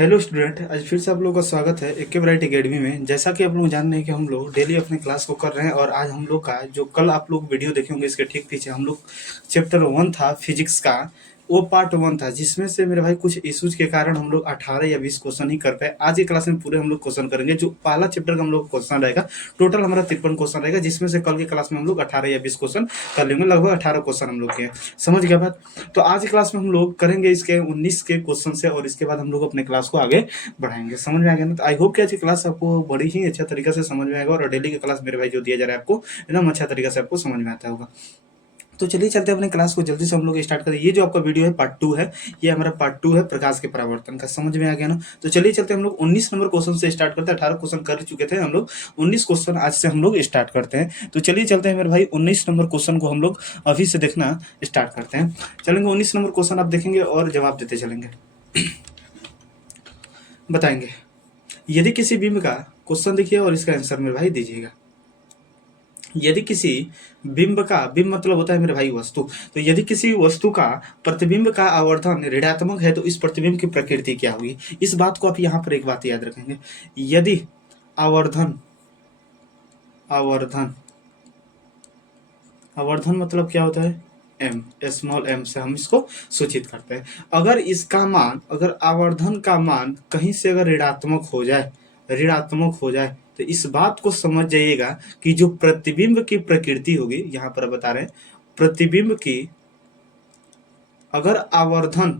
Hello student, आज फिर से आप लोगों का स्वागत है एक ब्राइट एकेडमी में। जैसा कि आप लोग जान रहे हैं कि हम लोग डेली अपने क्लास को कर रहे हैं और आज हम लोग का जो कल आप लोग वीडियो देखे होंगे इसके ठीक पीछे हम लोग चैप्टर 1 था फिजिक्स का, वो पार्ट 1 था, जिसमें से मेरे भाई कुछ इश्यूज के कारण हम लोग 18 या 20 क्वेश्चन ही कर पाए। आज की क्लास में पूरे हम लोग क्वेश्चन करेंगे। जो पहला चैप्टर का हम लोग क्वेश्चन रहेगा, टोटल हमारा 53 क्वेश्चन रहेगा, जिसमें से कल की क्लास में हम लोग 18 या 20 क्वेश्चन कर लेंगे। लगभग 18 क्वेश्चन हम लोग के हैं। समझ गया बात? तो आज की क्लास में हम लोग करेंगे इसके 19 के क्वेश्चन से और इसके बाद हम लोग अपने क्लास को आगे बढ़ाएंगे। समझ में आ गया ना? तो आई होप कि आज की क्लास आपको बड़ी ही अच्छा तरीका से समझ में आएगा और डेली की क्लास मेरे भाई जो दिया जा रहा है आपको एकदम अच्छा तरीका से आपको समझ में आता होगा। तो चलिए चलते हैं अपने क्लास को जल्दी से हम लोग स्टार्ट करें। ये जो आपका वीडियो है पार्ट 2 है, ये हमारा पार्ट 2 है प्रकाश के परावर्तन का। समझ में आ गया ना? तो चलिए चलते हैं हम लोग 19 नंबर क्वेश्चन से स्टार्ट करते हैं। 18 क्वेश्चन कर चुके थे हम लोग, 19 क्वेश्चन आज से हम लोग स्टार्ट करते हैं। तो चलिए चलते हैं मेरे भाई 19 नंबर क्वेश्चन को हम लोग अभी से देखना स्टार्ट करते हैं। चलेंगे 19 नंबर क्वेश्चन आप देखेंगे और जवाब देते चलेंगे। बताएंगे यदि किसी बिंब का, क्वेश्चन देखिए और इसका आंसर मेरे भाई दीजिएगा। यदि किसी बिंब का, बिंब मतलब होता है मेरे भाई वस्तु, तो यदि किसी वस्तु का प्रतिबिंब का आवर्धन ऋणात्मक है तो इस प्रतिबिंब की प्रकृति क्या होगी? इस बात को आप यहाँ पर एक बात याद रखेंगे। यदि आवर्धन, आवर्धन, आवर्धन मतलब क्या होता है? एम, स्मॉल एम से हम इसको सूचित करते हैं। अगर इसका मान, अगर आवर्धन का मान कहीं से अगर ऋणात्मक हो जाए, ऋणात्मक हो जाए, तो इस बात को समझ जाइएगा कि जो प्रतिबिंब की प्रकृति होगी, यहाँ पर बता रहे हैं प्रतिबिंब की, अगर आवर्धन,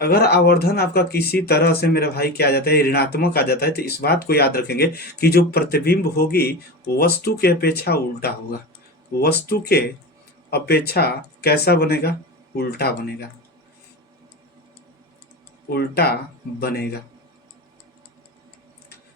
अगर आवर्धन आपका किसी तरह से मेरे भाई क्या आ जाता है, ऋणात्मक आ जाता है, तो इस बात को याद रखेंगे कि जो प्रतिबिंब होगी वस्तु के अपेक्षा उल्टा होगा। वस्तु के अपेक्षा कैसा बनेगा? उल्टा बनेगा, उल्टा बनेगा।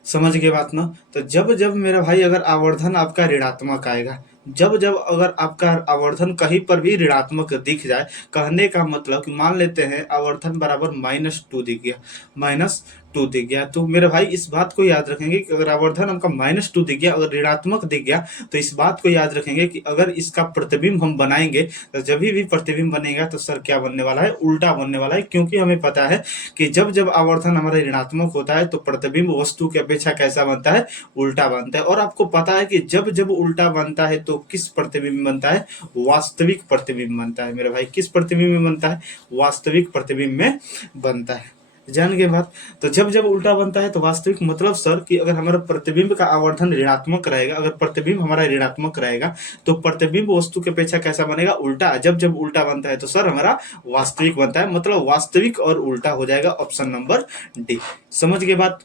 समझ गए बात ना? तो जब जब मेरा भाई अगर आवर्धन आपका ऋणात्मक आएगा, जब जब अगर आपका आवर्धन कहीं पर भी ऋणात्मक दिख जाए, कहने का मतलब कि मान लेते हैं आवर्धन बराबर -2 दिख गया, -2 दिख गया, तो मेरे भाई इस बात को याद रखेंगे कि अगर आवर्धन आपका -2 दिख गया, अगर ऋणात्मक दिख गया, तो इस बात को याद रखेंगे कि अगर इसका प्रतिबिंब हम बनाएंगे तो जब भी प्रतिबिंब बनेगा तो सर क्या बनने वाला है? उल्टा बनने वाला है। क्योंकि हमें पता है कि जब जब आवर्धन हमारा ऋणात्मक होता है तो प्रतिबिंब वस्तु की अपेक्षा कैसा बनता है? उल्टा बनता है। और आपको पता है कि जब जब उल्टा बनता है तो किस प्रतिबिंब बनता है? वास्तविक प्रतिबिंब बनता है। मेरे भाई किस प्रतिबिंब में बनता है? वास्तविक प्रतिबिंब में बनता है। जान गए बात? तो जब जब उल्टा बनता है तो वास्तविक मतलब सर कि अगर हमारा प्रतिबिंब का आवर्धन ऋणात्मक रहेगा, अगर प्रतिबिंब हमारा ऋणात्मक रहेगा तो प्रतिबिंब वस्तु की अपेक्षा कैसा बनेगा? उल्टा। जब जब उल्टा बनता है तो सर हमारा वास्तविक बनता है, मतलब वास्तविक और उल्टा हो जाएगा। Option number D. समझ गए बात?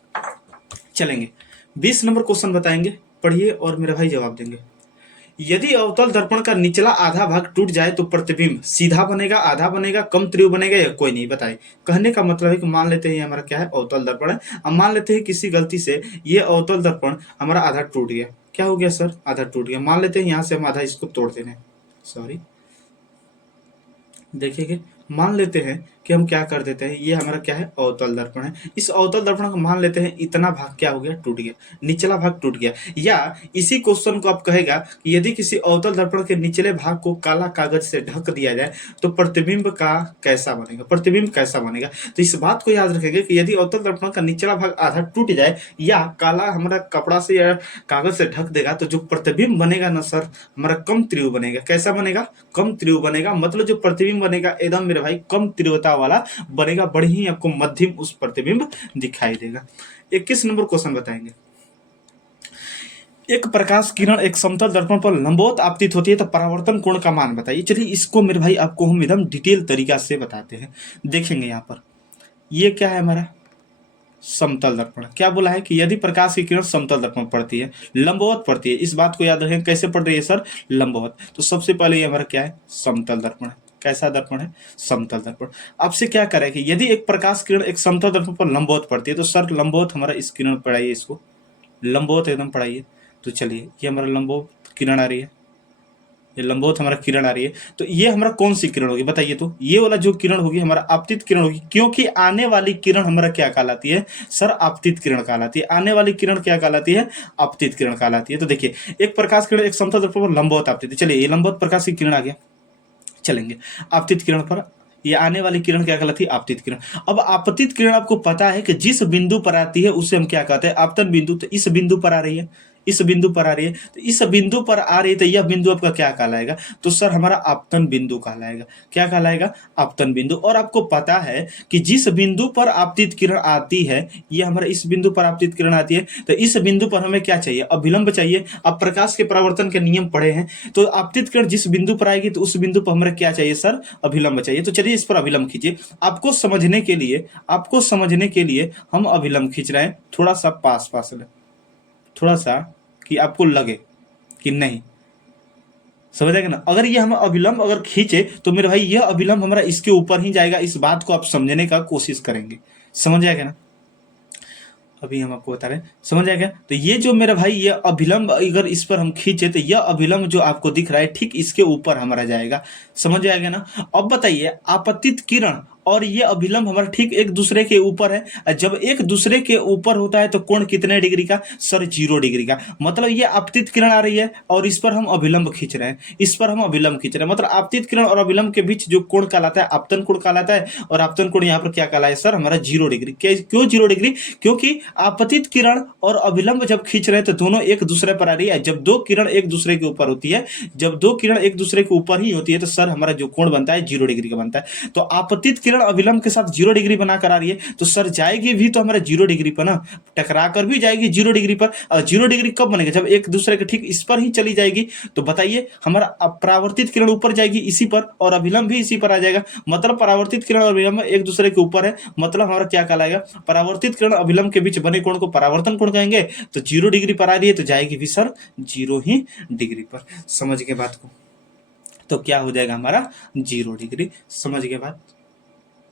चलेंगे 20 नंबर क्वेश्चन बताएंगे, पढ़िए और मेरे भाई जवाब देंगे। यदि अवतल दर्पण का निचला आधा भाग टूट जाए तो प्रतिबिंब सीधा बनेगा, आधा बनेगा, कम तीव्र बनेगा या कोई नहीं? बताए। कहने का मतलब है कि मान लेते हैं ये हमारा क्या है? अवतल दर्पण है। अब मान लेते हैं किसी गलती से ये अवतल दर्पण हमारा आधा टूट गया। क्या हो गया सर? आधा टूट गया। मान लेते हैं यहाँ से हम आधा इसको तोड़ देने, सॉरी देखिए, मान लेते हैं कि हम क्या कर देते हैं, ये हमारा क्या है? अवतल दर्पण है। इस अवतल दर्पण को मान लेते हैं इतना भाग क्या हो गया? टूट गया, निचला भाग टूट गया। या इसी क्वेश्चन को आप कहेगा कि यदि किसी अवतल दर्पण के निचले भाग को काला कागज से ढक दिया जाए तो प्रतिबिंब का कैसा बनेगा? प्रतिबिंब कैसा बनेगा? तो इस बात को याद रखेंगे कि यदि अवतल दर्पण का निचला भाग आधा टूट जाए या काला हमारा कपड़ा से या कागज से ढक देगा तो जो प्रतिबिंब बनेगा ना सर, हमारा कम तीव्र बनेगा। कैसा बनेगा? कम तीव्र बनेगा। मतलब जो प्रतिबिंब बनेगा एकदम मेरे भाई कम तीव्रता वाला बनेगा, बड़ी ही आपको मध्यम उस प्रतिबिंब दिखाई देगा। 21 नंबर क्वेश्चन बताएंगे। एक प्रकाश किरण एक समतल दर्पण पर लंबवत आपतित होती है तो परावर्तन कोण का मान बताइए। चलिए इसको मेरे भाई आपको हम एकदम डिटेल तरीका से बताते हैं। देखेंगे यहाँ पर ये क्या है हमारा? समतल दर्पण। क्या बोला है कि यदि प्रकाश की किरण समतल दर्पण पड़ती है, लंबवत पड़ती है, इस बात को याद रखें। कैसे पड़ रही है सर? लंबवत। तो सबसे पहले ये हमारा क्या है? समतल दर्पण है। कैसा दर्पण है? समतल दर्पण। आपसे क्या करें कि यदि एक प्रकाश किरण एक समतल दर्पण पर लंबवत पड़ती है तो सर लंबवत हमारा इस किरण पढ़ाइए, इसको लंबवत एकदम पढ़ाइए। तो चलिए ये हमारा लंबवत किरण आ रही है, ये लंबवत हमारा किरण आ रही है। तो ये हमारा कौन सी किरण होगी बताइए? तो ये वाला जो किरण होगी हमारा आपतित किरण होगी, क्योंकि आने वाली किरण हमारा क्या कहलाती है सर? आपतित किरण कहलाती है। आने वाली किरण क्या कहलाती है? आपतित किरण कहलाती है। तो देखिए एक प्रकाश किरण एक समतल दर्पण पर लंबवत आपतित है। चलिए ये लंबवत प्रकाश की किरण आ गया। चलेंगे आपतित किरण पर, ये आने वाली किरण क्या कहलाती है? आपतित किरण। अब आपतित किरण आपको पता है कि जिस बिंदु पर आती है उसे हम क्या कहते हैं? आपतन बिंदु। तो इस बिंदु पर आ रही है, इस बिंदु पर आ रही है, तो इस बिंदु पर आ रही है, तो यह बिंदु आपका क्या कहलाएगा? तो सर हमारा आपतन बिंदु कहलाएगा। क्या कहलाएगा? आपतन बिंदु। और आपको पता है कि जिस बिंदु पर आपतित किरण आती है, ये हमारा इस बिंदु पर आपतित किरण आती है, तो इस बिंदु पर हमें क्या चाहिए? अभिलंब चाहिए। अब प्रकाश के परावर्तन के नियम पढ़े हैं, तो आपतित किरण जिस बिंदु पर आएगी तो उस बिंदु पर हमें क्या चाहिए सर? अभिलंब चाहिए। तो चलिए इस पर अभिलंब खींचिए। आपको समझने के लिए हम अभिलंब खींच रहे हैं, थोड़ा सा पास पास में, थोड़ा सा कि आपको लगे कि नहीं, समझ आएगा ना? अगर ये हम अभिलंब अगर खींचे तो मेरे भाई यह अभिलंब हमारा इसके ऊपर ही जाएगा। इस बात को आप समझने का कोशिश करेंगे, समझ आएगा ना? अभी हम आपको बता रहे हैं, समझ आएगा? तो ये जो मेरा भाई ये अभिलंब अगर इस पर हम खींचे तो यह अभिलंब जो आपको दिख रहा है ठीक इसके ऊपर हमारा जाएगा, समझ आएगा ना? अब बताइए, आपतित किरण और ये अभिलंब हमारा ठीक एक दूसरे के ऊपर है। जब एक दूसरे के ऊपर होता है तो कोण कितने डिग्री का? सर 0 डिग्री का। मतलब ये आपतित किरण आ रही है और इस पर हम अभिलंब खींच रहे हैं, इस पर हम अभिलंब खींच रहे हैं। मतलब आपतित किरण और अभिलंब के बीच जो कोण कहलाता है आपतन कोण कहलाता है। और आपतन कोण यहाँ पर क्या कहलाता है सर? हमारा 0 डिग्री। क्यों 0 डिग्री? क्योंकि आपतित किरण और अभिलंब जब खींच रहे हैं तो दोनों एक दूसरे पर आ रही है। जब दो किरण एक दूसरे के ऊपर होती है, जब दो किरण एक दूसरे के ऊपर ही होती है तो सर हमारा जो कोण बनता है 0 डिग्री का बनता है। तो आपतित किरण अभिलंब के साथ 0 डिग्री बनाकर आ रही है, तो सर जाएगी भी तो हमारा 0 डिग्री पर ना, टकरा कर भी जाएगी 0 डिग्री पर। और 0 डिग्री कब बनेगा? जब एक दूसरे के ठीक इस पर ही चली जाएगी। तो बताइए, हमारा परावर्तित किरण ऊपर जाएगी इसी पर और अभिलंब भी इसी पर आ जाएगा। मतलब परावर्तित किरण और अभिलंब एक दूसरे के ऊपर है, मतलब हमारा क्या कहलाएगा? परावर्तित किरण अभिलंब के बीच बने कोण को परावर्तन कोण कहेंगे। तो 0 डिग्री पर आ रही है तो जाएगी भी सर 0 ही डिग्री पर। समझ गए बात को? तो क्या हो जाएगा हमारा? 0 डिग्री। समझ गए बात?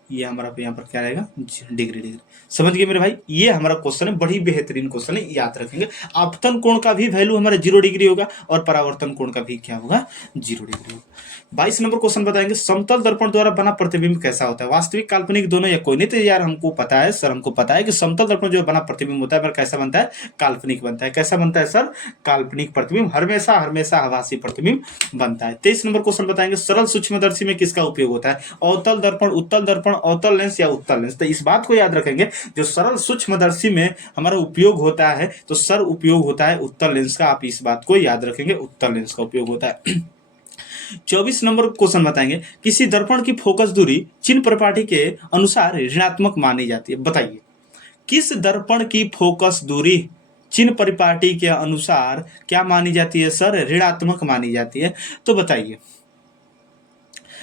ये हमारा यहाँ पर क्या रहेगा? डिग्री। समझ गए मेरे भाई? ये हमारा क्वेश्चन है, बड़ी बेहतरीन क्वेश्चन है, याद रखेंगे। आपतन कोण का भी वैल्यू हमारा 0 डिग्री होगा और परावर्तन कोण का भी क्या होगा? 0 डिग्री होगा। 22 नंबर क्वेश्चन बताएंगे, समतल दर्पण द्वारा बना प्रतिबिंब कैसा होता है? वास्तविक काल्पनिक दोनों या कोई नहीं? तो यार हमको पता है सर, हमको पता है कि समतल दर्पण जो बना प्रतिबिंब होता है कैसा बनता है? काल्पनिक बनता है। कैसा बनता है सर? काल्पनिक प्रतिबिंब। हमेशा आभासी प्रतिबिंब बनता है। 23 नंबर क्वेश्चन बताएंगे, सरल सूक्ष्मदर्शी में किसका उपयोग होता है? अवतल दर्पण, उत्तल दर्पण, अवतल लेंस या उत्तल लेंस? तो इस बात को याद रखेंगे, जो सरल सूक्ष्मदर्शी में हमारा उपयोग होता है तो सर उपयोग होता है उत्तल लेंस का। आप इस बात को याद रखेंगे, उत्तल लेंस का उपयोग होता है। 24 नंबर क्वेश्चन बताएंगे, किसी दर्पण की फोकस दूरी चिन्ह परिपाटी के अनुसार ऋणात्मक मानी जाती है। बताइए, किस दर्पण की फोकस दूरी चिन्ह परिपाटी के अनुसार क्या मानी जाती है सर? ऋणात्मक मानी जाती है। तो बताइए,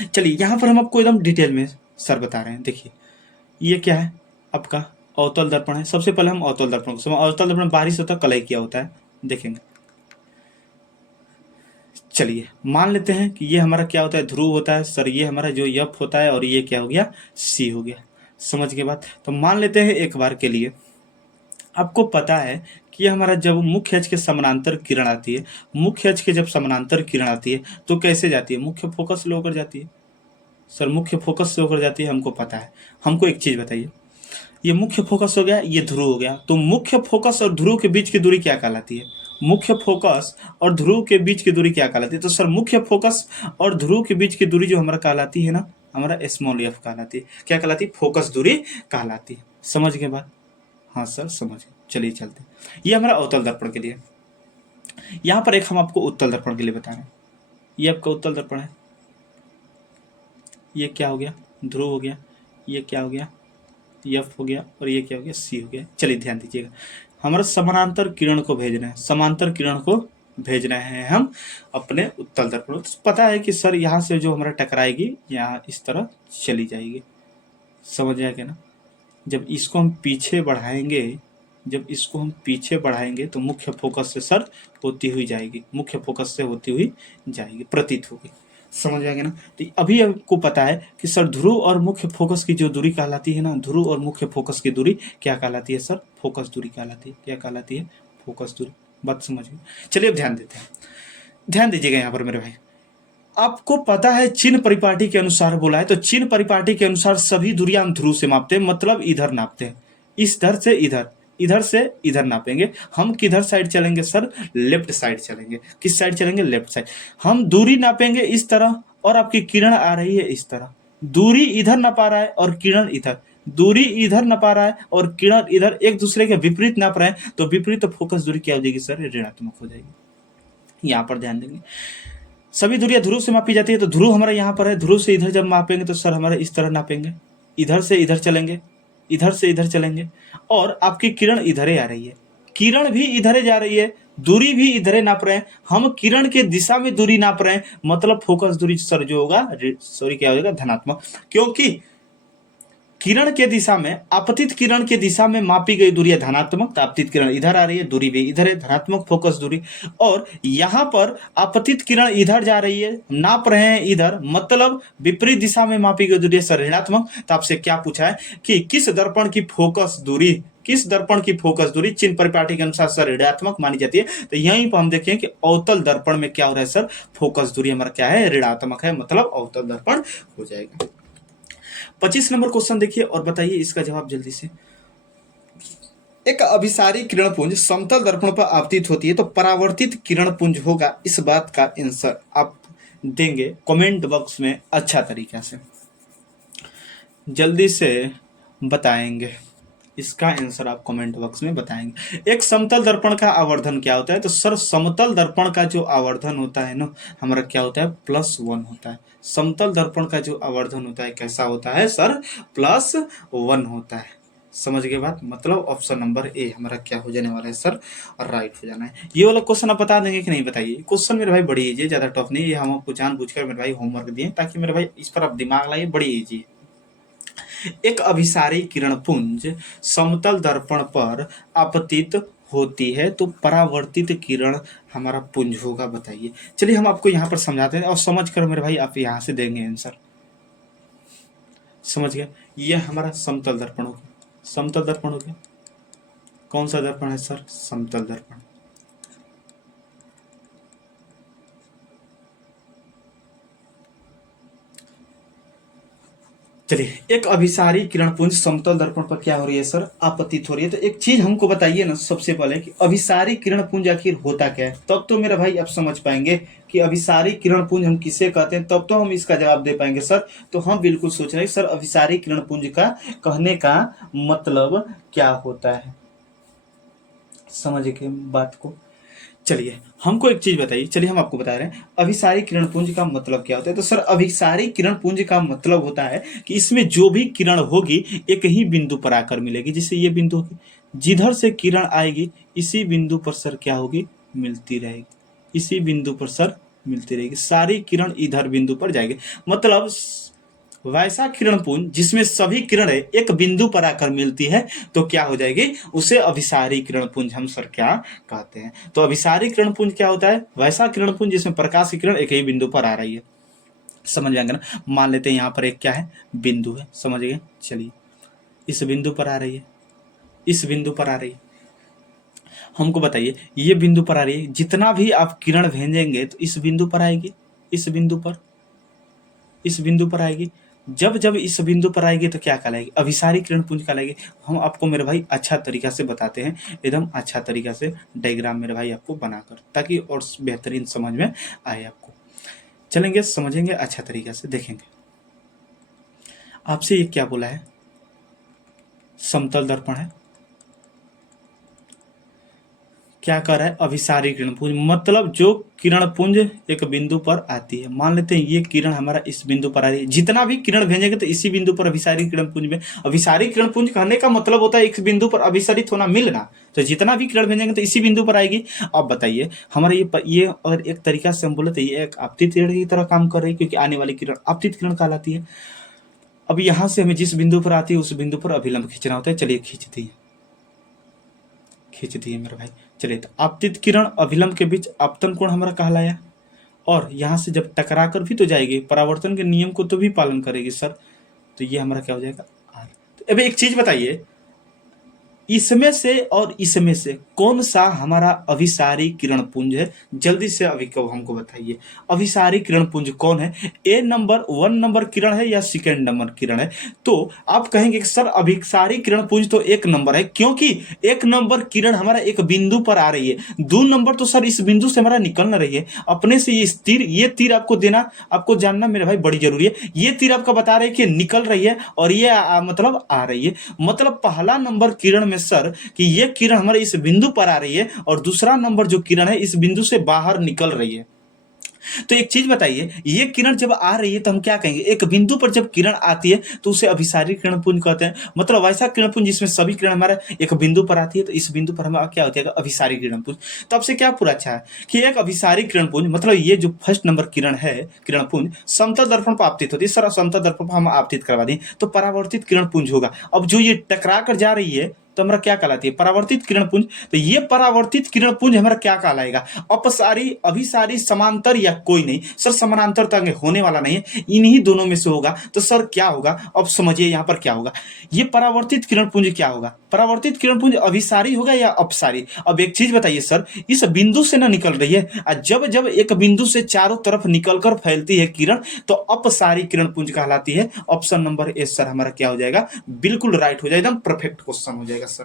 चलिए यहां पर हम आपको एकदम डिटेल में सर बता रहे हैं। देखिए, ये क्या है? आपका अवतल दर्पण है। सबसे पहले हम अवतल दर्पण को, अवतल दर्पण बाहरी सतह कलई किया होता है, देखेंगे। चलिए मान लेते हैं कि ये हमारा क्या होता है? ध्रुव होता है सर। ये हमारा जो एफ होता है और ये क्या हो गया? सी हो गया। समझ के बाद तो मान लेते हैं एक बार के लिए, आपको पता है कि हमारा जब मुख्य अक्ष के समानांतर किरण आती है, मुख्य अक्ष के जब समानांतर किरण आती है तो कैसे जाती है? मुख्य फोकस से होकर जाती है सर, मुख्य फोकस से होकर जाती है, हमको पता है। हमको एक चीज बताइए, ये मुख्य फोकस हो गया, ये ध्रुव हो गया, तो मुख्य फोकस और ध्रुव के बीच की दूरी क्या कहलाती है? मुख्य फोकस और ध्रुव के बीच की दूरी क्या कहलाती है? तो सर मुख्य फोकस और ध्रुव के बीच की दूरी जो हमारा कहलाती है ना, हमारा स्मॉल एफ कहलाती है। क्या कहलाती है? फोकस दूरी कहलाती है। समझ गए बात? हाँ सर समझ गए। चलिए चलते हैं। ये हमारा अवतल दर्पण के लिए। यहाँ पर एक हम आपको उत्तल दर्पण के लिए बता रहे हैं। ये आपका उत्तल दर्पण है। ये क्या हो गया? ध्रुव हो गया। ये क्या हो गया? एफ हो गया। और ये क्या हो गया? सी हो गया। चलिए ध्यान दीजिएगा, हमारा समानांतर किरण को भेज रहे हैं, समांतर किरण को भेज रहे हैं हम अपने उत्तल दर्पण। तो पता है कि सर यहाँ से जो हमारा टकराएगी यहाँ इस तरह चली जाएगी। समझ आएगा ना? जब इसको हम पीछे बढ़ाएंगे, तो मुख्य फोकस से सर होती हुई जाएगी, मुख्य फोकस से होती हुई जाएगी, प्रतीत होगी। समझ आएगा ना? तो अभी आपको पता है कि सर ध्रुव और मुख्य फोकस की जो दूरी कहलाती है ना, ध्रुव और मुख्य फोकस की दूरी क्या कहलाती है सर? फोकस दूरी कहलाती है। क्या कहलाती है? फोकस दूरी। बात समझ गए? चलिए अब ध्यान देते हैं, ध्यान दीजिएगा यहाँ पर मेरे भाई। आपको पता है चिन्ह परिपाटी के अनुसार बोला है, तो चिन्ह परिपाटी के अनुसार सभी दूरियां हम ध्रुव से मापते हैं, मतलब इधर नापते हैं, इस दर से इधर, इधर से इधर नापेंगे। हम किधर साइड चलेंगे सर? लेफ्ट साइड चलेंगे। किस साइड चलेंगे? Left side. हम दूरी नापेंगे इस तरह और आपकी किरण आ रही है इस तरह, दूरी इधर ना पा रहा है और किरण इधर, दूरी इधर ना पा रहा है और किरण इधर, एक दूसरे के विपरीत नाप रहे हैं, तो विपरीत फोकस दूरी क्या हो जाएगी सर, ऋणात्मक हो जाएगी। यहाँ पर ध्यान देंगे, सभी दूरियां ध्रुव से मापी जाती है, तो ध्रुव हमारा यहाँ पर है, ध्रुव से इधर जब मापेंगे तो सर हमारा इस तरह नापेंगे, इधर से इधर चलेंगे, इधर से इधर चलेंगे, और आपकी किरण इधर ही आ रही है, किरण भी इधर ही जा रही है, दूरी भी इधर ही नाप रहे हैं, हम किरण के दिशा में दूरी नाप रहे हैं, मतलब फोकस दूरी सर जो होगा, सॉरी क्या हो जाएगा, धनात्मक, क्योंकि किरण के दिशा में, आपतित किरण के दिशा में मापी गई दूरी है धनात्मक, तो आपतित किरण इधर आ रही है, दूरी भी इधर है, धनात्मक फोकस दूरी, और यहां पर आपतित किरण इधर जा रही है, नाप रहे हैं इधर, मतलब विपरीत दिशा में मापी गई दूरी है सर ऋणात्मक। तो आपसे क्या पूछा है कि किस दर्पण की फोकस दूरी, किस दर्पण की फोकस दूरी चिन्ह परिपाटी के अनुसार सर ऋणात्मक मानी जाती है, तो यहीं पर हम देखें कि अवतल दर्पण में क्या हो रहा है सर, फोकस दूरी हमारा क्या है, ऋणात्मक है, मतलब अवतल दर्पण हो जाएगा। 25 नंबर क्वेश्चन देखिए और बताइए इसका जवाब जल्दी से। एक अभिसारी किरण पुंज समतल दर्पण पर आपतित होती है तो परावर्तित किरण पुंज होगा, इस बात का आंसर आप देंगे कमेंट बॉक्स में अच्छा तरीका से, जल्दी से बताएंगे, इसका आंसर आप कमेंट बॉक्स में बताएंगे। एक समतल दर्पण का आवर्धन क्या होता है, तो सर समतल दर्पण का जो आवर्धन होता है ना हमारा क्या होता है, +1 होता है। समतल दर्पण का जो आवर्धन होता है कैसा होता है सर, +1 होता है। समझ गए बात, मतलब ऑप्शन नंबर ए हमारा क्या हो जाने वाला है सर, राइट हो जाना है। ये वाला क्वेश्चन आप बता देंगे कि नहीं बताइए, क्वेश्चन मेरे भाई बड़ी इजी है, ज्यादा टफ नहीं है, हम आपको जानबूझकर मेरे भाई होमवर्क दिए ताकि मेरे भाई इस पर आप दिमाग लाइए, बड़ी इजी है। एक अभिसारी किरण पुंज समतल दर्पण पर आपतित होती है तो परावर्तित किरण हमारा पुंज होगा, बताइए। चलिए हम आपको यहाँ पर समझाते हैं और समझ कर मेरे भाई आप यहाँ से देंगे आंसर, समझ गए। ये हमारा समतल दर्पण हो गया, समतल दर्पण हो गया, कौन सा दर्पण है सर, समतल दर्पण। चलिए, एक अभिसारी किरण पुंज समतल दर्पण पर क्या हो रही है सर, आपतित हो रही है। तो एक चीज हमको बताइए ना सबसे पहले कि अभिसारी किरण पुंज आखिर होता क्या है, तब तो मेरा भाई आप समझ पाएंगे कि अभिसारी किरण पुंज हम किसे कहते हैं, तब तो हम इसका जवाब दे पाएंगे सर। तो हम बिल्कुल सोच रहे हैं सर अभिसारी किरण पुंज का कहने का मतलब क्या होता है, समझ के बात को। चलिए हमको एक चीज बताइए, चलिए हम आपको बता रहे हैं अभिसारी किरण पुंज का मतलब क्या होता है। तो सर अभिसारी किरण पुंज का मतलब होता है कि इसमें जो भी किरण होगी एक ही बिंदु पर आकर मिलेगी, जिससे ये बिंदु होगी, जिधर से किरण आएगी इसी बिंदु पर सर क्या होगी, मिलती रहेगी, इसी बिंदु पर सर मिलती रहेगी, सारी किरण इधर बिंदु पर जाएगी। मतलब वैसा किरण पुंज जिसमें सभी किरणें एक बिंदु पर आकर मिलती है तो क्या हो जाएगी, उसे अभिसारी किरण पुंज हम सर क्या कहते हैं। तो अभिसारी किरण पुंज क्या होता है, वैसा किरण पुंज जिसमें प्रकाश की किरण एक ही बिंदु पर आ रही है, समझ जाएंगे ना। मान लेते हैं यहाँ पर एक क्या है, बिंदु है, समझ गए। चलिए इस बिंदु पर आ रही है, इस बिंदु पर आ रही है, हमको बताइए ये बिंदु पर आ रही है, जितना भी आप किरण भेजेंगे तो इस बिंदु पर आएगी, इस बिंदु पर, इस बिंदु पर आएगी। जब जब इस बिंदु पर आएगी तो क्या कहलाएगी, अभिसारी किरण पुंज कहलाएगी। हम आपको मेरे भाई अच्छा तरीका से बताते हैं, एकदम अच्छा तरीका से डायग्राम मेरे भाई आपको बनाकर, ताकि और बेहतरीन समझ में आए आपको। चलेंगे समझेंगे अच्छा तरीका से, देखेंगे। आपसे ये क्या बोला है, समतल दर्पण है, क्या कर रहा है, अभिसारी किरण पुंज, मतलब जो किरण पुंज एक बिंदु पर आती है। मान लेते हैं ये किरण हमारा इस बिंदु पर आ रही है, जितना भी किरण भेजेंगे तो इसी बिंदु पर अभिसारी किरण पुंज में, अभिसारी किरण पुंज कहने का मतलब होता है एक बिंदु पर अभिसारित होना, मिलना। तो जितना भी किरण भेजेंगे तो इसी बिंदु पर आएगी। अब बताइए हमारा ये अगर एक तरीका से हम बोले तो ये एक आपतित किरण की तरह काम कर रही है, क्योंकि आने वाली किरण आपतित किरण कहलाती है। अब यहाँ से हमें जिस बिंदु पर आती है उस बिंदु पर अभिलंब खींचना होता है। चलिए खींचती है, खींचती है मेरे भाई। चलिए तो आपतित किरण अभिलंब के बीच आपतन कोण हमारा कहलाया, और यहाँ से जब टकरा कर भी तो जाएगी, परावर्तन के नियम को तो भी पालन करेगी सर, तो ये हमारा क्या हो जाएगा, आर। तो अभी एक चीज बताइए, इसमें से और इसमें से कौन सा हमारा अभिसारी किरण पुंज है? जल्दी से अभी को हमको बताइए, अभिसारी किरण पुंज कौन है? ए नंबर 1 नंबर किरण है या सेकेंड नंबर किरण है? तो आप कहेंगे कि सर अभिसारी किरण पुंज तो 1 नंबर है, क्योंकि 1 नंबर किरण हमारा एक बिंदु पर आ रही है। 2 नंबर तो सर इस बिंदु से हमारा निकल ना रही है अपने से। ये तीर आपको देना, आपको जानना मेरे भाई बड़ी जरूरी है। ये तीर आपका बता रहे हैं कि निकल रही है और ये मतलब आ रही है। मतलब पहला नंबर किरण में सर कि ये किरण हमारे इस बिंदु पर आ रही है और दूसरा नंबर जो किरण है इस बिंदु से बाहर निकल रही है। तो एक चीज बताइए, ये किरण जब आ रही है तो हम क्या कहेंगे? एक बिंदु पर जब किरण आती है तो उसे अभिसारी किरण पुंज कहते हैं। मतलब वैसा किरण पुंज जिसमें सभी किरण हमारे एक बिंदु पर आती है, तो इस बिंदु पर हमें क्या होता है? अभिसारी किरण पुंज। तो आपसे क्या पूरा अच्छा है कि एक अभिसारी किरण पुंज मतलब ये जो फर्स्ट नंबर किरण है, किरण पुंज समतल दर्पण पर आपतित होती है। सर समतल दर्पण पर हम आपतित करवा दें तो परावर्तित किरण पुंज होगा। अब जो ये टकरा कर जा रही है तो हमारा क्या कहलाती है? परावर्तित किरण पुंज। तो ये परावर्तित किरण पुंज हमारा क्या कहलाएगा? अपसारी, अभिसारी, समांतर या कोई नहीं? सर समानांतर तो आगे होने वाला नहीं है, इन्हीं दोनों में से होगा। तो सर क्या होगा? अब समझिए यहां पर क्या होगा। ये परावर्तित किरण पुंज क्या होगा? परावर्तित किरण पुंज अभिसारी होगा या अपसारी? अब एक चीज बताइए सर, इस बिंदु से ना निकल रही है, जब जब एक बिंदु से चारों तरफ निकलकर फैलती है किरण तो अपसारी किरण पुंज कहलाती है। ऑप्शन नंबर ए सर हमारा क्या हो जाएगा? बिल्कुल राइट हो जाएगा, एकदम परफेक्ट क्वेश्चन हो जाएगा सर।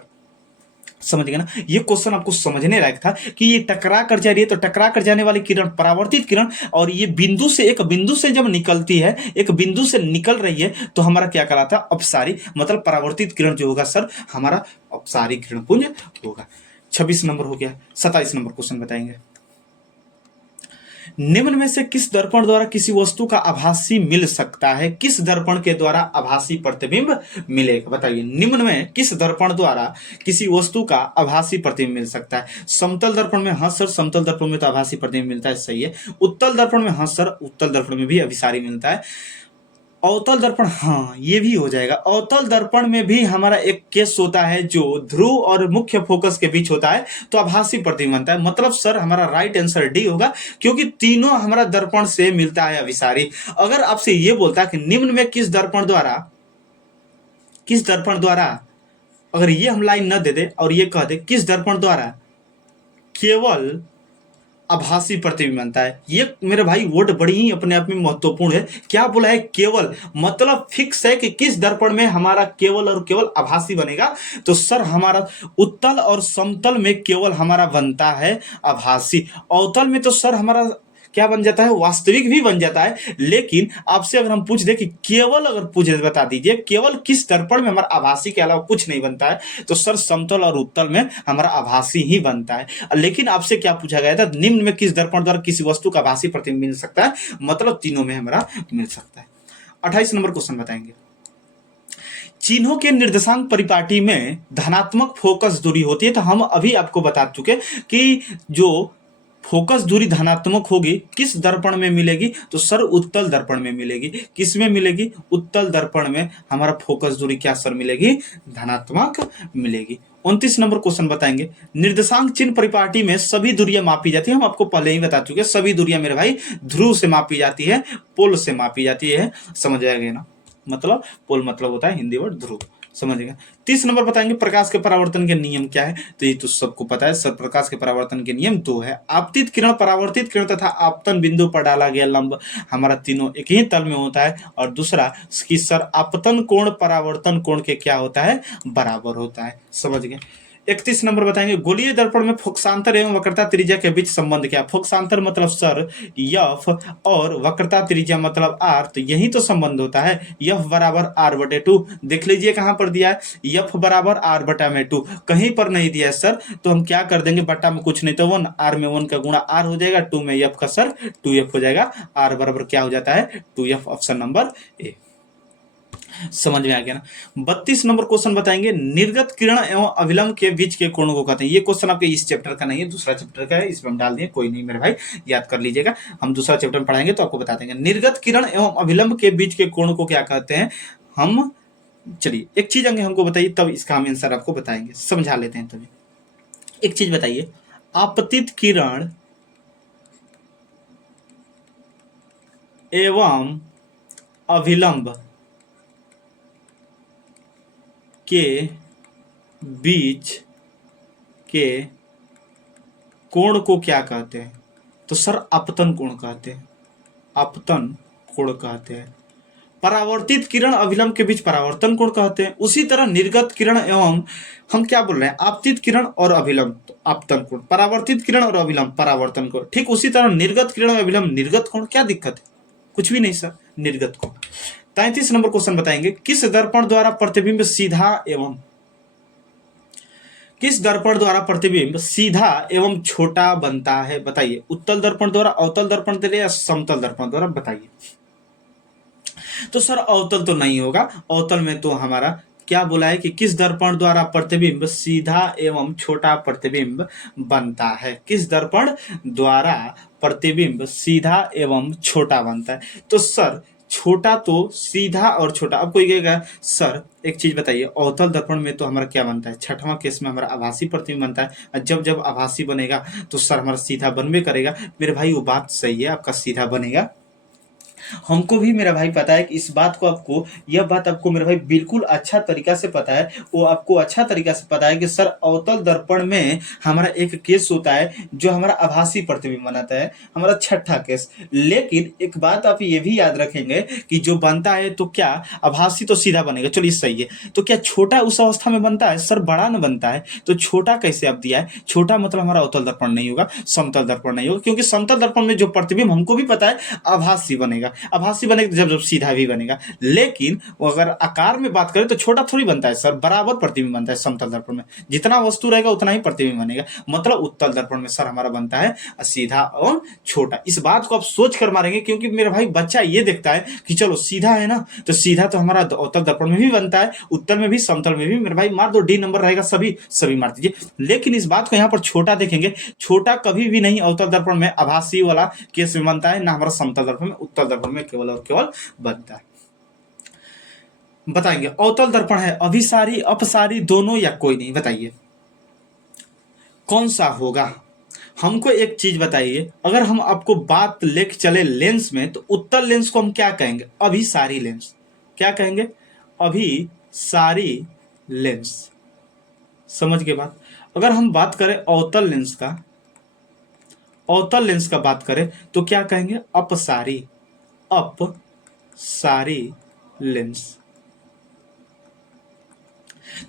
समझ गए ना? ये क्वेश्चन आपको समझने लायक था कि ये टकरा कर जा रही है तो टकरा कर जाने वाली किरण परावर्तित किरण, और ये बिंदु से, एक बिंदु से जब निकलती है, एक बिंदु से निकल रही है तो हमारा क्या कहलाता है? अपसारी। मतलब परावर्तित किरण जो होगा सर हमारा अपसारी किरण पुंज होगा। 26 नंबर हो गया। 27 नंबर क्वेश्चन बताएंगे। निम्न में से किस दर्पण द्वारा किसी वस्तु का आभासी मिल सकता है? किस दर्पण के द्वारा आभासी प्रतिबिंब मिलेगा? बताइए, निम्न में किस दर्पण द्वारा किसी वस्तु का आभासी प्रतिबिंब मिल सकता है? समतल दर्पण में? हाँ सर समतल दर्पण में तो आभासी प्रतिबिंब मिलता है, सही है। उत्तल दर्पण में? हाँ सर उत्तल दर्पण में भी अभिसारी मिलता है। अवतल दर्पण? हाँ ये भी हो जाएगा। अवतल दर्पण में भी हमारा एक केस होता है जो ध्रुव और मुख्य फोकस के बीच होता है तो आभासी प्रतिबिंब बनता है। मतलब सर हमारा राइट आंसर डी होगा, क्योंकि तीनों हमारा दर्पण से मिलता है अभिसारी। अगर आपसे ये बोलता है कि निम्न में किस दर्पण द्वारा, किस दर्पण द्वारा, अगर ये हम लाइन न दे दे और ये कह दे किस दर्पण द्वारा केवल आभासी प्रतिबिंब बनता है, ये मेरे भाई वर्ड बड़ी ही अपने आप में महत्वपूर्ण है। क्या बोला है? केवल। मतलब फिक्स है कि किस दर्पण में हमारा केवल और केवल आभासी बनेगा। तो सर हमारा उत्तल और समतल में केवल हमारा बनता है आभासी। अवतल में तो सर हमारा क्या बन जाता है? वास्तविक भी बन जाता है। लेकिन आपसे अगर हम पूछ दे कि केवल, अगर पूछे बता दीजिए केवल किस दर्पण में हमारा आभासी के अलावा कुछ नहीं बनता है, तो सर समतल और उत्तल में हमारा आभासी ही बनता है। लेकिन आपसे क्या पूछा गया था? निम्न में किस दर्पण द्वारा किसी वस्तु का आभासी प्रतिबिंब मिल सकता है? मतलब तीनों में हमारा मिल सकता है। 28 नंबर क्वेश्चन बताएंगे। चिन्हों के निर्देशांक परिपाटी में धनात्मक फोकस दूरी होती है। तो हम अभी आपको बता चुके कि जो फोकस दूरी धनात्मक होगी किस दर्पण में मिलेगी? तो सर उत्तल दर्पण में मिलेगी। किस में मिलेगी? उत्तल दर्पण में हमारा फोकस दूरी क्या सर मिलेगी? धनात्मक मिलेगी। 29 नंबर क्वेश्चन बताएंगे। निर्देशांक चिन्ह परिपाटी में सभी दूरियां मापी जाती है। हम आपको पहले ही बता चुके, सभी दूरियां मेरे भाई ध्रुव से मापी जाती है, पोल से मापी जाती है। समझ आएगा ना? मतलब पोल मतलब होता है हिंदी वर्ड ध्रुव। समझेगा। 30 नंबर बताएंगे प्रकाश के परावर्तन के नियम क्या है? तो ये तो सबको पता है सर, प्रकाश के परावर्तन के नियम दो है। आपतित किरण, परावर्तित किरण तथा आपतन बिंदु पर डाला गया लंब हमारा तीनों एक ही तल में होता है। और दूसरा कि सर आपतन कोण परावर्तन कोण के क्या होता है? बराबर होता है। समझ गए। 31 नंबर बताएंगे। गोलीय दर्पण में फोकसांतर एवं वक्रता त्रिज्या के बीच संबंध क्या? फोकसांतर मतलब सर एफ और वक्रता त्रिज्या मतलब आर, तो यही तो संबंध होता है। एफ बराबर आर बटे 2। देख लीजिए कहां पर दिया है, एफ बराबर आर बटा में 2, कहीं पर नहीं दिया है सर। तो हम क्या कर देंगे, बटा में कुछ नहीं तो 1, आर में 1 का गुणा आर हो जाएगा, 2 में एफ का सर 2f हो जाएगा। आर बराबर क्या हो जाता है? 2f। Option number A. समझ में आ गया ना? 32 नंबर क्वेश्चन बताएंगे। निर्गत किरण एवं अभिलंब के बीच के कोण को कहते हैं। ये क्वेश्चन आपके इस चैप्टर का नहीं है, दूसरा चैप्टर का है, इसमें हम डाल दिए, कोई नहीं मेरे भाई, याद कर लीजिएगा। हम दूसरा चैप्टर में पढ़ाएंगे तो आपको बता देंगे। निर्गत किरण एवं अभिलंब के बीच के कोण को क्या कहते हैं? हम चलिए एक चीज आगे हमको बताइए, तब इसका हम आंसर आपको बताएंगे, समझा लेते हैं। तभी एक चीज बताइए, आपतित किरण एवं अभिलंब के बीच के कोण को क्या कहते हैं? तो सर अपतन कोण कहते हैं, अपतन कोण कहते हैं। परावर्तित किरण अभिलंब के बीच परावर्तन कोण कहते हैं। उसी तरह निर्गत किरण एवं हम क्या बोल रहे हैं, आपतित किरण और अभिलंब तो आपतन कोण, परावर्तित किरण और अभिलंब परावर्तन कोण। ठीक उसी तरह निर्गत किरण और अभिलंब निर्गत कोण। क्या दिक्कत है? कुछ भी नहीं सर, निर्गत कोण। 33 नंबर क्वेश्चन बताएंगे, किस दर्पण द्वारा प्रतिबिंब सीधा एवं किस दर्पण द्वारा प्रतिबिंब सीधा एवं छोटा बनता है? बताइए। उत्तल दर्पण द्वारा, अवतल दर्पण द्वारा या समतल दर्पण द्वारा? बताइए। तो सर अवतल तो नहीं होगा, अवतल में तो हमारा क्या बोला है कि किस दर्पण द्वारा प्रतिबिंब सीधा एवं छोटा प्रतिबिंब बनता है? किस दर्पण द्वारा प्रतिबिंब सीधा एवं छोटा बनता है? तो सर छोटा तो सीधा और छोटा। अब कोई कहेगा सर एक चीज बताइए, अवतल दर्पण में तो हमारा क्या बनता है? छठवां केस में हमारा आभासी प्रतिबिंब बनता है। जब जब आभासी बनेगा तो सर हमारा सीधा बनबे करेगा। मेरे भाई वो बात सही है, आपका सीधा बनेगा। हमको भी मेरा भाई पता है कि इस बात को आपको, यह बात आपको मेरा भाई बिल्कुल अच्छा तरीका से पता है। वो आपको अच्छा तरीका से पता है कि सर अवतल दर्पण में हमारा एक केस होता है जो हमारा आभासी प्रतिबिंब बनाता है, हमारा छठा केस। लेकिन एक बात आप ये भी याद रखेंगे कि जो बनता है तो क्या आभासी तो सीधा बनेगा, चलिए सही है। तो क्या छोटा उस अवस्था में बनता है? सर बड़ा न बनता है। तो छोटा कैसे आप दिया है? छोटा मतलब हमारा अवतल दर्पण नहीं होगा, समतल दर्पण नहीं होगा, क्योंकि समतल दर्पण में जो प्रतिबिंब हमको भी पता है आभासी बनेगा। आभासी बनेगा जब जब सीधा भी बनेगा। लेकिन वो अगर आकार में बात करें तो छोटा थोड़ी बनता है सर, बराबर प्रतिबिंब बनता है समतल दर्पण में। जितना वस्तु रहेगा उतना ही प्रतिबिंब बनेगा। मतलब उत्तल दर्पण में सर हमारा बनता है सीधा और छोटा। इस बात को आप सोच कर मारेंगे, क्योंकि मेरे भाई बच्चा ये देखता है कि चलो सीधा है ना, तो सीधा तो हमारा उत्तल दर्पण में भी बनता है, उत्तल में भी, समतल में भी। मेरे भाई मार दो, डी नंबर रहेगा, सभी सभी मार दीजिए। लेकिन इस बात को यहाँ पर छोटा देखेंगे, छोटा कभी भी नहीं अवतल दर्पण में आभासी वाला केस में बनता है, ना हमारा समतल दर्पण में, उत्तल दर्पण में केवल और केवल बनता है। बताएंगे अवतल दर्पण है अभिसारी अपसारी दोनों या कोई नहीं? बताइए कौन सा होगा? हमको एक चीज बताइए, अगर हम आपको बात लेके चले लेंस में, तो उत्तल लेंस को हम क्या कहेंगे? अभिसारी लेंस। क्या कहेंगे? अभिसारी लेंस। समझ के बात। अगर हम बात करें अवतल लेंस का, अवतल लेंस का बात करें तो क्या कहेंगे? अपसारी, अपसारी लेंस।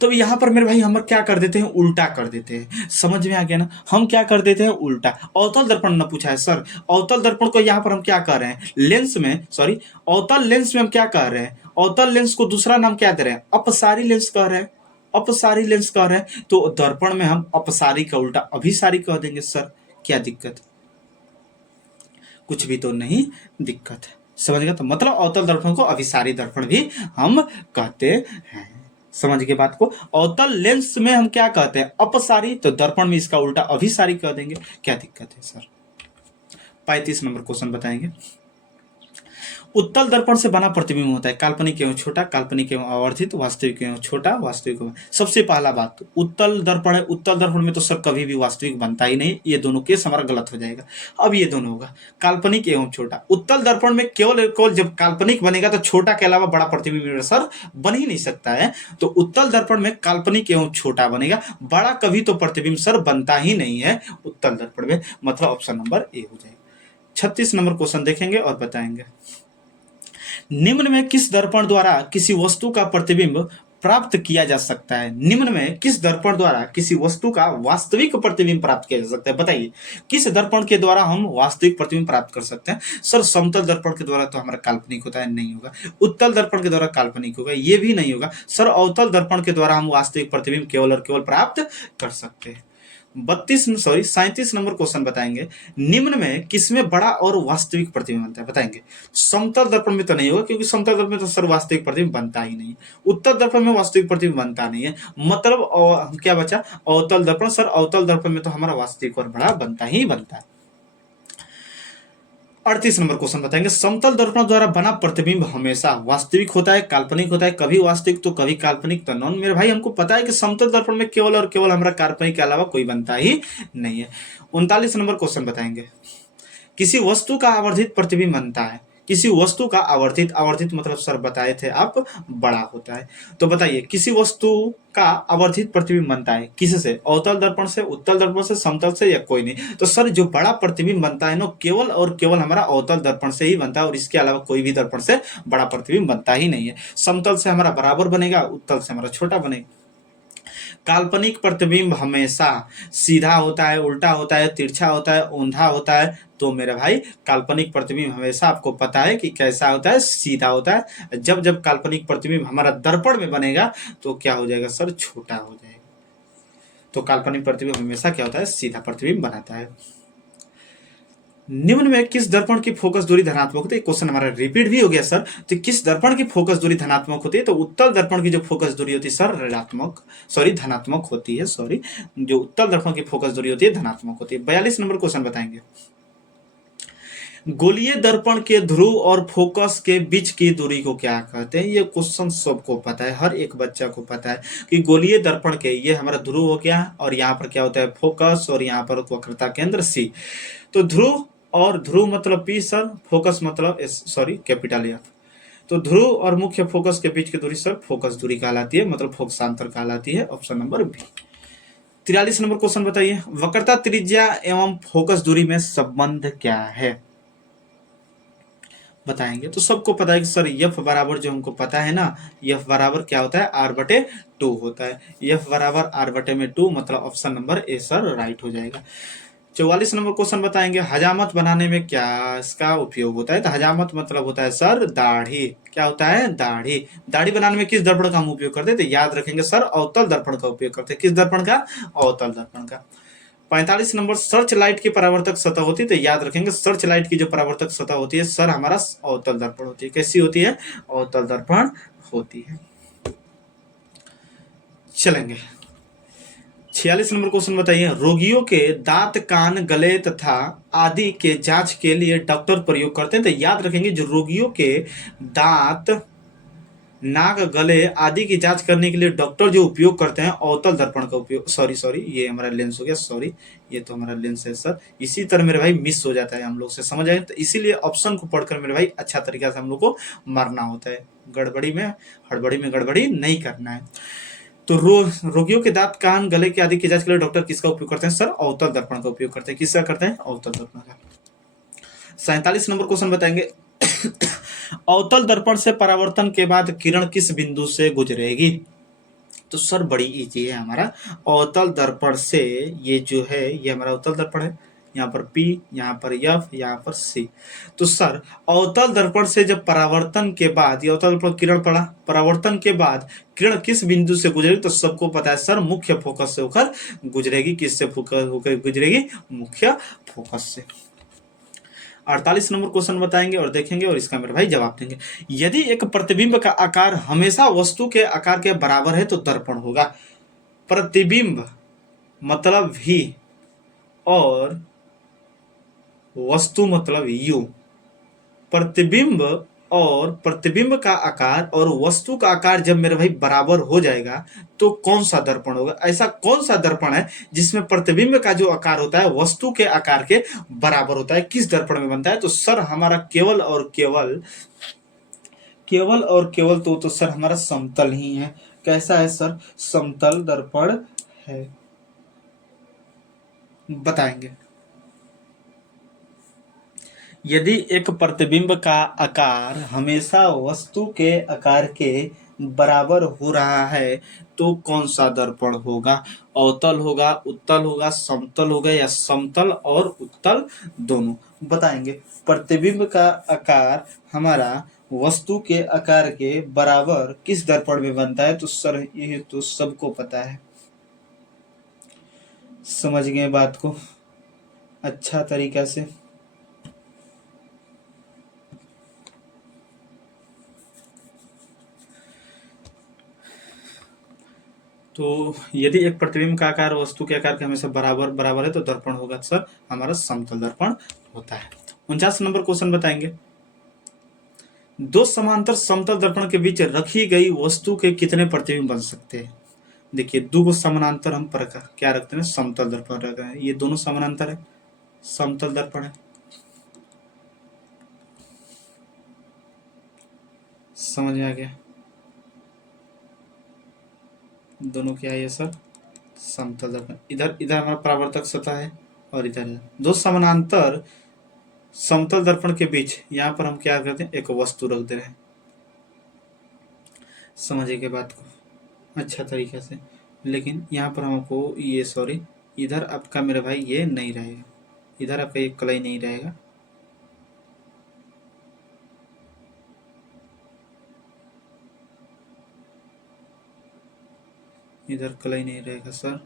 तो यहां पर मेरे भाई हम क्या कर देते हैं? उल्टा कर देते हैं। समझ में आ गया ना? हम क्या कर देते हैं? उल्टा। अवतल दर्पण न पूछा है सर, अवतल दर्पण को यहां पर हम क्या कर रहे हैं? लेंस में, सॉरी अवतल लेंस में हम क्या कर रहे हैं? अवतल लेंस को दूसरा नाम क्या दे रहे हैं? अपसारी लेंस कह रहे हैं, अपसारी लेंस कह रहे हैं। तो दर्पण में हम अपसारी का उल्टा अभिसारी कह देंगे सर। क्या दिक्कत? कुछ भी तो नहीं दिक्कत है। समझ गया? तो मतलब अवतल दर्पण को अभिसारी दर्पण भी हम कहते हैं। समझ गए बात को? अवतल लेंस में हम क्या कहते हैं? अपसारी, तो दर्पण में इसका उल्टा अभिसारी कह देंगे। क्या दिक्कत है सर? 35 नंबर क्वेश्चन बताएंगे। उत्तल दर्पण से बना प्रतिबिंब होता है काल्पनिक एवं छोटा, काल्पनिक एवं आवर्धित, वास्तविक एवं छोटा, वास्तविक एवं। सबसे पहला बात, उत्तल दर्पण है, उत्तल दर्पण में तो सर कभी भी वास्तविक बनता ही नहीं। ये दोनों केस हमारा गलत हो जाएगा। अब ये दोनों होगा काल्पनिक एवं छोटा। उत्तल दर्पण में केवल केवल जब काल्पनिक बनेगा तो छोटा के अलावा बड़ा प्रतिबिंब सर बन ही नहीं सकता है। तो उत्तल दर्पण में काल्पनिक एवं छोटा बनेगा, बड़ा कभी तो प्रतिबिंब सर बनता ही नहीं है उत्तल दर्पण में। मतलब ऑप्शन नंबर ए हो जाएगा। 36 नंबर क्वेश्चन देखेंगे और बताएंगे, निम्न में किस दर्पण द्वारा किसी वस्तु का प्रतिबिंब प्राप्त किया जा सकता है? निम्न में किस दर्पण द्वारा किसी वस्तु का वास्तविक प्रतिबिंब प्राप्त किया जा सकता है? बताइए किस दर्पण के द्वारा हम वास्तविक प्रतिबिंब प्राप्त कर सकते हैं? सर समतल दर्पण के द्वारा तो हमारा काल्पनिक होता है, नहीं होगा। उत्तल दर्पण के द्वारा काल्पनिक होगा, ये भी नहीं होगा। सर अवतल दर्पण के द्वारा हम वास्तविक प्रतिबिंब केवल और केवल प्राप्त कर सकते हैं। 37 नंबर क्वेश्चन बताएंगे, निम्न में किसमें बड़ा और वास्तविक प्रतिबिंब बनता है? बताएंगे। समतल दर्पण में तो नहीं होगा, क्योंकि समतल दर्पण में तो सर वास्तविक प्रतिबिंब बनता ही नहीं है। उत्तल दर्पण में वास्तविक प्रतिबिंब बनता नहीं है। मतलब क्या बचा? अवतल दर्पण। सर अवतल दर्पण में तो हमारा वास्तविक और बड़ा बनता ही बनता है। 38 नंबर क्वेश्चन बताएंगे, समतल दर्पण द्वारा बना प्रतिबिंब हमेशा वास्तविक होता है, काल्पनिक होता है? कभी वास्तविक तो कभी काल्पनिक, तो नॉन। मेरे भाई हमको पता है कि समतल दर्पण में केवल और केवल हमारा काल्पनिक के अलावा कोई बनता ही नहीं है। 39 नंबर क्वेश्चन बताएंगे, किसी वस्तु का आवर्धित प्रतिबिंब बनता है, किसी वस्तु का आवर्धित, आवर्धित मतलब सर बताए थे आप बड़ा होता है। तो बताइए किसी वस्तु का आवर्धित प्रतिबिंब बनता है किससे? अवतल दर्पण से, उत्तल दर्पण से, समतल से, या कोई नहीं? तो सर जो बड़ा प्रतिबिंब बनता है ना केवल और केवल हमारा अवतल दर्पण से ही बनता है, और इसके अलावा कोई भी दर्पण से बड़ा प्रतिबिंब बनता ही नहीं है। समतल से हमारा बराबर बनेगा, उत्तल से हमारा छोटा बनेगा। काल्पनिक प्रतिबिंब हमेशा सीधा होता है, उल्टा होता है, तिरछा होता है, ऊंधा होता है। तो मेरे भाई काल्पनिक प्रतिबिंब हमेशा आपको पता है कि कैसा होता है, सीधा होता है। जब जब काल्पनिक प्रतिबिंब हमारा दर्पण में बनेगा तो क्या हो जाएगा सर? छोटा हो जाएगा। तो काल्पनिक प्रतिबिंब हमेशा क्या होता है? सीधा प्रतिबिंब बनाता है। निम्न में किस दर्पण की फोकस दूरी धनात्मक होती है? क्वेश्चन हमारा रिपीट भी हो गया सर। तो किस दर्पण की फोकस दूरी धनात्मक होती है? तो उत्तल दर्पण की जो फोकस दूरी होती है सर ऋणात्मक, सॉरी धनात्मक होती है, सॉरी जो उत्तल दर्पण की फोकस दूरी होती है धनात्मक होती है। 42 नंबर क्वेश्चन बताएंगे। गोलीय दर्पण के ध्रुव और फोकस के बीच की दूरी को क्या कहते हैं? ये क्वेश्चन सबको पता है, हर एक बच्चा को पता है कि गोलीय दर्पण के, ये हमारा ध्रुव हो गया और यहाँ पर क्या होता है? फोकस, और यहाँ पर वक्रता केंद्र सी। तो ध्रुव और ध्रुव मतलब पी सर, फोकस मतलब एस, सॉरी कैपिटल एफ। तो ध्रुव और मुख्य फोकस के बीच की दूरी सर फोकस दूरी कहलाती है, मतलब फोकसांतर कहलाती है। Option number B. 43 नंबर क्वेश्चन बताइए। वक्रता त्रिज्या एवं फोकस दूरी में संबंध क्या है? बताएंगे। तो सबको पता है कि सर एफ बराबर, जो हमको पता है ना, एफ बराबर क्या होता है? आर बटे 2 होता है। एफ बराबर आर बटे में 2, मतलब option number A sir right हो जाएगा। 44 नंबर क्वेश्चन बताएंगे। हजामत बनाने में क्या इसका उपयोग होता है? तो हजामत मतलब होता है सर दाढ़ी। क्या होता है? दाढ़ी। दाढ़ी बनाने में किस दर्पण का हम उपयोग करते हैं? तो याद रखेंगे सर अवतल दर्पण का उपयोग करते हैं। किस दर्पण का? अवतल दर्पण का। 45 नंबर, सर्च लाइट की परावर्तक सतह होती है। तो याद रखेंगे सर्च लाइट की जो परावर्तक सतह होती है सर हमारा अवतल दर्पण होती है। कैसी होती है? अवतल दर्पण होती है। चलेंगे 46 नंबर क्वेश्चन बताइए। रोगियों के दांत, कान, गले तथा आदि के जांच के लिए डॉक्टर प्रयोग करते हैं। तो याद रखेंगे जो रोगियों के दांत, नाक, गले आदि की जांच करने के लिए डॉक्टर जो उपयोग करते हैं अवतल दर्पण का उपयोग, सॉरी ये हमारा लेंस हो गया, सॉरी ये तो हमारा लेंस है सर। इसी तरह मेरे भाई मिस हो जाता है हम लोग से, समझ आए? तो इसीलिए ऑप्शन को पढ़कर मेरे भाई अच्छा तरीका से हम लोग को मारना होता है। गड़बड़ी में, हड़बड़ी में गड़बड़ी नहीं करना है। तो रोगियों के दांत, कान, गले के आदि की जांच के लिए डॉक्टर किसका उपयोग करते हैं सर? अवतल दर्पण का उपयोग करते हैं। किसका करते हैं? अवतल दर्पण का। 47 नंबर क्वेश्चन बताएंगे। अवतल दर्पण से परावर्तन के बाद किरण किस बिंदु से गुजरेगी? तो सर बड़ी इजी है हमारा। अवतल दर्पण से ये जो है ये हमारा अवतल दर्पण है, यहाँ पर P, यहाँ पर F, यहाँ पर C। तो सर अवतल दर्पण से जब परावर्तन के बाद ये अवतल दर्पण किरण पड़ा, परावर्तन के बाद किरण किस बिंदु से गुजरेगी? तो सबको पता है सर मुख्य फोकस से होकर गुजरेगी। किससे फोकस होकर गुजरेगी? मुख्य फोकस से। 48 नंबर क्वेश्चन बताएंगे और देखेंगे और इसका मेरे भाई जवाब देंगे। यदि एक प्रतिबिंब का आकार हमेशा वस्तु के आकार के बराबर है तो दर्पण होगा। प्रतिबिंब मतलब V और वस्तु मतलब U। प्रतिबिंब और प्रतिबिंब का आकार और वस्तु का आकार जब मेरे भाई बराबर हो जाएगा तो कौन सा दर्पण होगा? ऐसा कौन सा दर्पण है जिसमें प्रतिबिंब का जो आकार होता है वस्तु के आकार के बराबर होता है? किस दर्पण में बनता है? तो सर हमारा केवल और केवल, केवल और केवल तो सर हमारा समतल ही है। कैसा है सर? समतल दर्पण है। बताएंगे। यदि एक प्रतिबिंब का आकार हमेशा वस्तु के आकार के बराबर हो रहा है तो कौन सा दर्पण होगा? अवतल होगा, उत्तल होगा, समतल होगा, या समतल और उत्तल दोनों? बताएंगे। प्रतिबिंब का आकार हमारा वस्तु के आकार के बराबर किस दर्पण में बनता है? तो सर ये तो सबको पता है। समझ गए बात को अच्छा तरीका से? तो यदि एक प्रतिबिंब का आकार वस्तु के आकार के हमेशा बराबर बराबर है तो दर्पण होगा सर हमारा समतल दर्पण होता है। 49 नंबर क्वेश्चन बताएंगे। दो समांतर समतल दर्पण के बीच रखी गई वस्तु के कितने प्रतिबिंब बन सकते हैं? देखिए दो समानांतर हम पर क्या रखते हैं? समतल दर्पण रख रहे हैं। ये दोनों समानांतर है, समतल दर्पण है। समझ में आ गया? दोनों क्या है सर? समतल दर्पण। इधर इधर हमारा परावर्तक सतह है और इधर दो समानांतर समतल दर्पण के बीच यहाँ पर हम क्या करते हैं, एक वस्तु रख दे रहे हैं। समझिए के बात को अच्छा तरीके से। लेकिन यहाँ पर हमको ये सॉरी, इधर आपका मेरे भाई ये नहीं रहेगा, इधर आपका ये कलई नहीं रहेगा, इधर कलई नहीं रहेगा सर।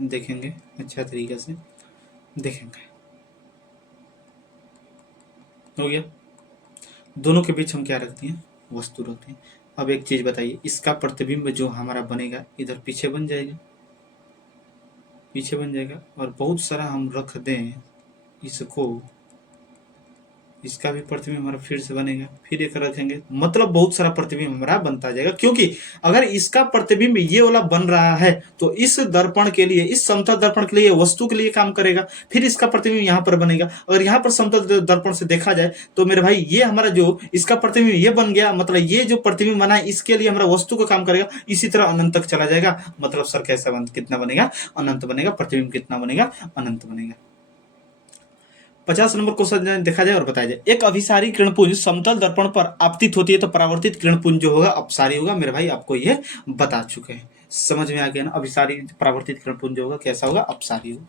देखेंगे अच्छा तरीके से देखेंगे। हो गया। दोनों के बीच हम क्या रखते हैं, वस्तु रखते हैं। अब एक चीज बताइए, इसका प्रतिबिंब जो हमारा बनेगा इधर पीछे बन जाएगा, पीछे बन जाएगा। और बहुत सारा हम रख दें इसको, इसका भी प्रतिबिंब हमारा फिर से बनेगा, फिर एक रखेंगे, मतलब बहुत सारा प्रतिबिंब हमारा बनता जाएगा। क्योंकि अगर इसका प्रतिबिंब ये वाला बन रहा है तो इस दर्पण के लिए, इस समतल दर्पण के लिए, वस्तु के लिए काम करेगा, फिर इसका प्रतिबिंब यहाँ पर बनेगा। अगर यहाँ पर समतल दर्पण से देखा जाए तो मेरे भाई ये हमारा जो इसका प्रतिबिंब ये बन गया, मतलब ये जो प्रतिबिंब बना है इसके लिए हमारा वस्तु का काम करेगा। इसी तरह अनंत तक चला जाएगा। मतलब सर कैसा कितना बनेगा, अनंत बनेगा। प्रतिबिंब कितना बनेगा, अनंत बनेगा। 50 नंबर क्वेश्चन देखा जाए और बताया जाए, एक अभिसारी किरणपुंज समतल दर्पण पर आपतित होती है तो परावर्तित किरणपुंज जो होगा अपसारी होगा। मेरे भाई आपको ये बता चुके हैं, समझ में आ गया ना? अभिसारी परावर्तित किरणपुंज जो होगा कैसा होगा, अपसारी होगा।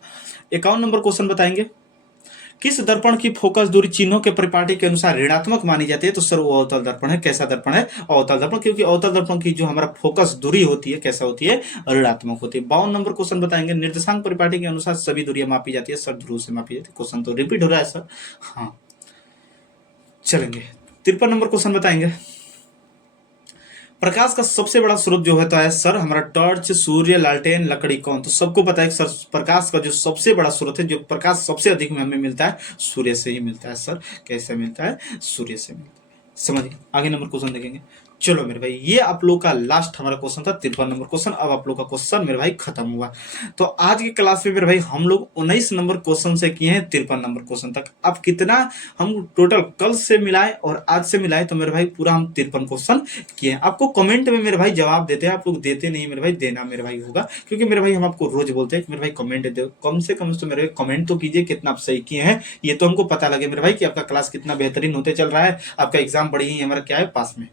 51 नंबर क्वेश्चन बताएंगे, किस दर्पण की फोकस दूरी चिन्हों के परिपाटी के अनुसार ऋणात्मक मानी जाती है? तो सर वो अवतल दर्पण है। कैसा दर्पण है? अवतल दर्पण। क्योंकि अवतल दर्पण की जो हमारा फोकस दूरी होती है कैसा होती है, ऋणात्मक होती है। 52 नंबर क्वेश्चन बताएंगे, निर्देशांक परिपाटी के अनुसार सभी दूरियां मापी जाती है। सर ध्रुव से मापी जाती है। क्वेश्चन तो रिपीट हो रहा है सर। हाँ चलेंगे। 53 नंबर क्वेश्चन बताएंगे, प्रकाश का सबसे बड़ा स्रोत जो होता है सर हमारा टॉर्च, सूर्य, लालटेन, लकड़ी, कौन? तो सबको पता है सर प्रकाश का जो सबसे बड़ा स्रोत है, जो प्रकाश सबसे अधिक में हमें मिलता है, सूर्य से ही मिलता है सर। कैसे मिलता है? सूर्य से मिलता है। समझिए। आगे नंबर क्वेश्चन देखेंगे। चलो मेरे भाई ये आप लोग का लास्ट हमारा क्वेश्चन था, 53 नंबर क्वेश्चन। अब आप लोग का क्वेश्चन मेरे भाई खत्म हुआ। तो आज की क्लास में मेरे भाई हम लोग 19 नंबर क्वेश्चन से किए हैं 53 नंबर क्वेश्चन तक। अब कितना हम टोटल कल से मिलाए और आज से मिलाए तो मेरे भाई पूरा हम 53 क्वेश्चन किए हैं। आपको कमेंट में मेरे भाई जवाब देते हैं, आप लोग देते नहीं मेरे भाई, देना मेरे भाई होगा। क्योंकि मेरे भाई हम आपको रोज बोलते हैं मेरे भाई कमेंट दो, कम से कम तो मेरे भाई कमेंट तो कीजिए कितना आप सही किए हैं, ये तो हमको पता लगे मेरे भाई कि आपका क्लास कितना बेहतरीन होते चल रहा है, आपका एग्जाम बड़ी ही हमारा क्या है, पास में।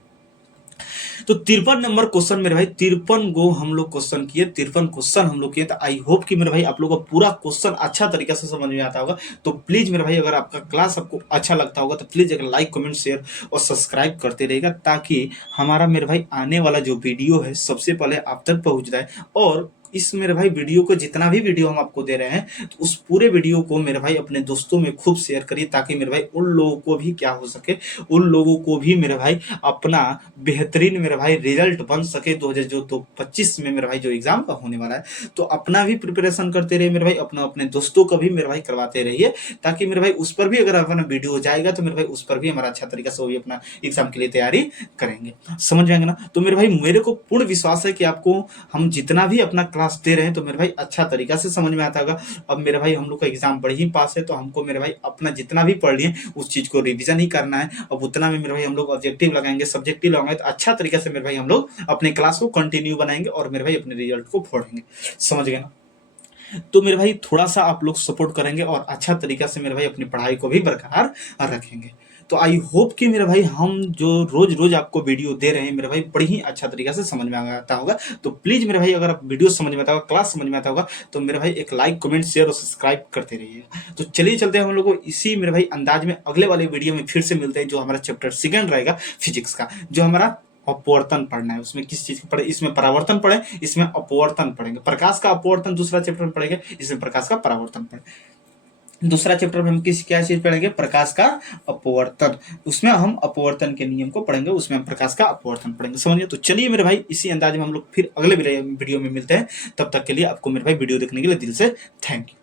तो 53 नंबर क्वेश्चन मेरे भाई 53 गो हम लोग क्वेश्चन किए, 53 क्वेश्चन हम लोग किए। तो आई होप कि मेरे भाई आप लोग को पूरा क्वेश्चन अच्छा तरीके से समझ में आता होगा। तो प्लीज मेरे भाई अगर आपका क्लास आपको अच्छा लगता होगा तो प्लीज अगर लाइक, कमेंट, शेयर और सब्सक्राइब करते रहेगा, ताकि हमारा मेरे भाई आने वाला जो वीडियो है सबसे पहले आप तक पहुंच जाए। और इस मेरे भाई वीडियो को, जितना भी वीडियो हम आपको दे रहे हैं, तो उस पूरे वीडियो को मेरे भाई अपने दोस्तों में खूब शेयर करिए, ताकि मेरे भाई उन लोगों को भी क्या हो सके, उन लोगों को भी मेरे भाई अपना बेहतरीन मेरे भाई रिजल्ट बन सके 2025 में मेरे भाई जो एग्जाम का होने वाला है। तो अपना भी प्रिपरेशन करते रहिए मेरे भाई, अपना अपने दोस्तों को भी मेरे भाई करवाते रहिए, ताकि मेरे भाई उस पर भी अगर अपना वीडियो जाएगा तो मेरे भाई उस पर भी हमारा अच्छा तरीका से वो भी अपना एग्जाम के लिए तैयारी करेंगे। समझ जाएंगे ना? तो मेरे भाई मेरे को पूर्ण विश्वास है कि आपको हम जितना भी अपना क्लास दे रहे हैं तो मेरे भाई अच्छा तरीका से समझ में आता होगा। अब मेरे भाई हम लोग का एग्जाम बड़े ही पास है, तो हमको मेरे भाई अपना जितना भी पढ़ लिए उस चीज को रिवीजन ही करना है। अब उतना में मेरे भाई हम लोग ऑब्जेक्टिव लगाएंगे, सब्जेक्टिव लगाएंगे, तो अच्छा तरीके से मेरे भाई हम लोग अपने क्लास को कंटिन्यू बनाएंगे और मेरे भाई अपने रिजल्ट को फोड़ेंगे। समझ गए ना? तो मेरे भाई थोड़ा सा आप लोग सपोर्ट करेंगे और अच्छा तरीका से मेरे भाई अपनी पढ़ाई को भी बरकरार रखेंगे। तो आई होप कि मेरे भाई हम जो रोज रोज आपको वीडियो दे रहे हैं मेरे भाई बड़ी ही अच्छा तरीका से समझ में आता होगा। तो प्लीज मेरे भाई अगर आप वीडियो समझ में आता होगा, क्लास समझ में आता होगा, तो मेरे भाई एक लाइक, कमेंट, शेयर और सब्सक्राइब करते रहिएगा। तो चलिए चलते हैं हम लोग को इसी मेरे भाई अंदाज में अगले वाले वीडियो में फिर से मिलते हैं, जो हमारा चैप्टर 2 रहेगा फिजिक्स का, जो हमारा अपवर्तन पढ़ना है। उसमें किस चीज पढ़े? इसमें परावर्तन पढ़े, इसमें अपवर्तन पढ़ेंगे। प्रकाश का अपवर्तन दूसरा चैप्टर में पढ़ेंगे, इसमें प्रकाश का परावर्तन पढ़ेंगे। दूसरा चैप्टर में हम क्या चीज पढ़ेंगे? प्रकाश का अपवर्तन। उसमें हम अपवर्तन के नियम को पढ़ेंगे, उसमें हम प्रकाश का अपवर्तन पढ़ेंगे। समझिए? तो चलिए मेरे भाई इसी अंदाज में हम लोग फिर अगले वीडियो में मिलते हैं। तब तक के लिए आपको मेरे भाई वीडियो देखने के लिए दिल से थैंक यू।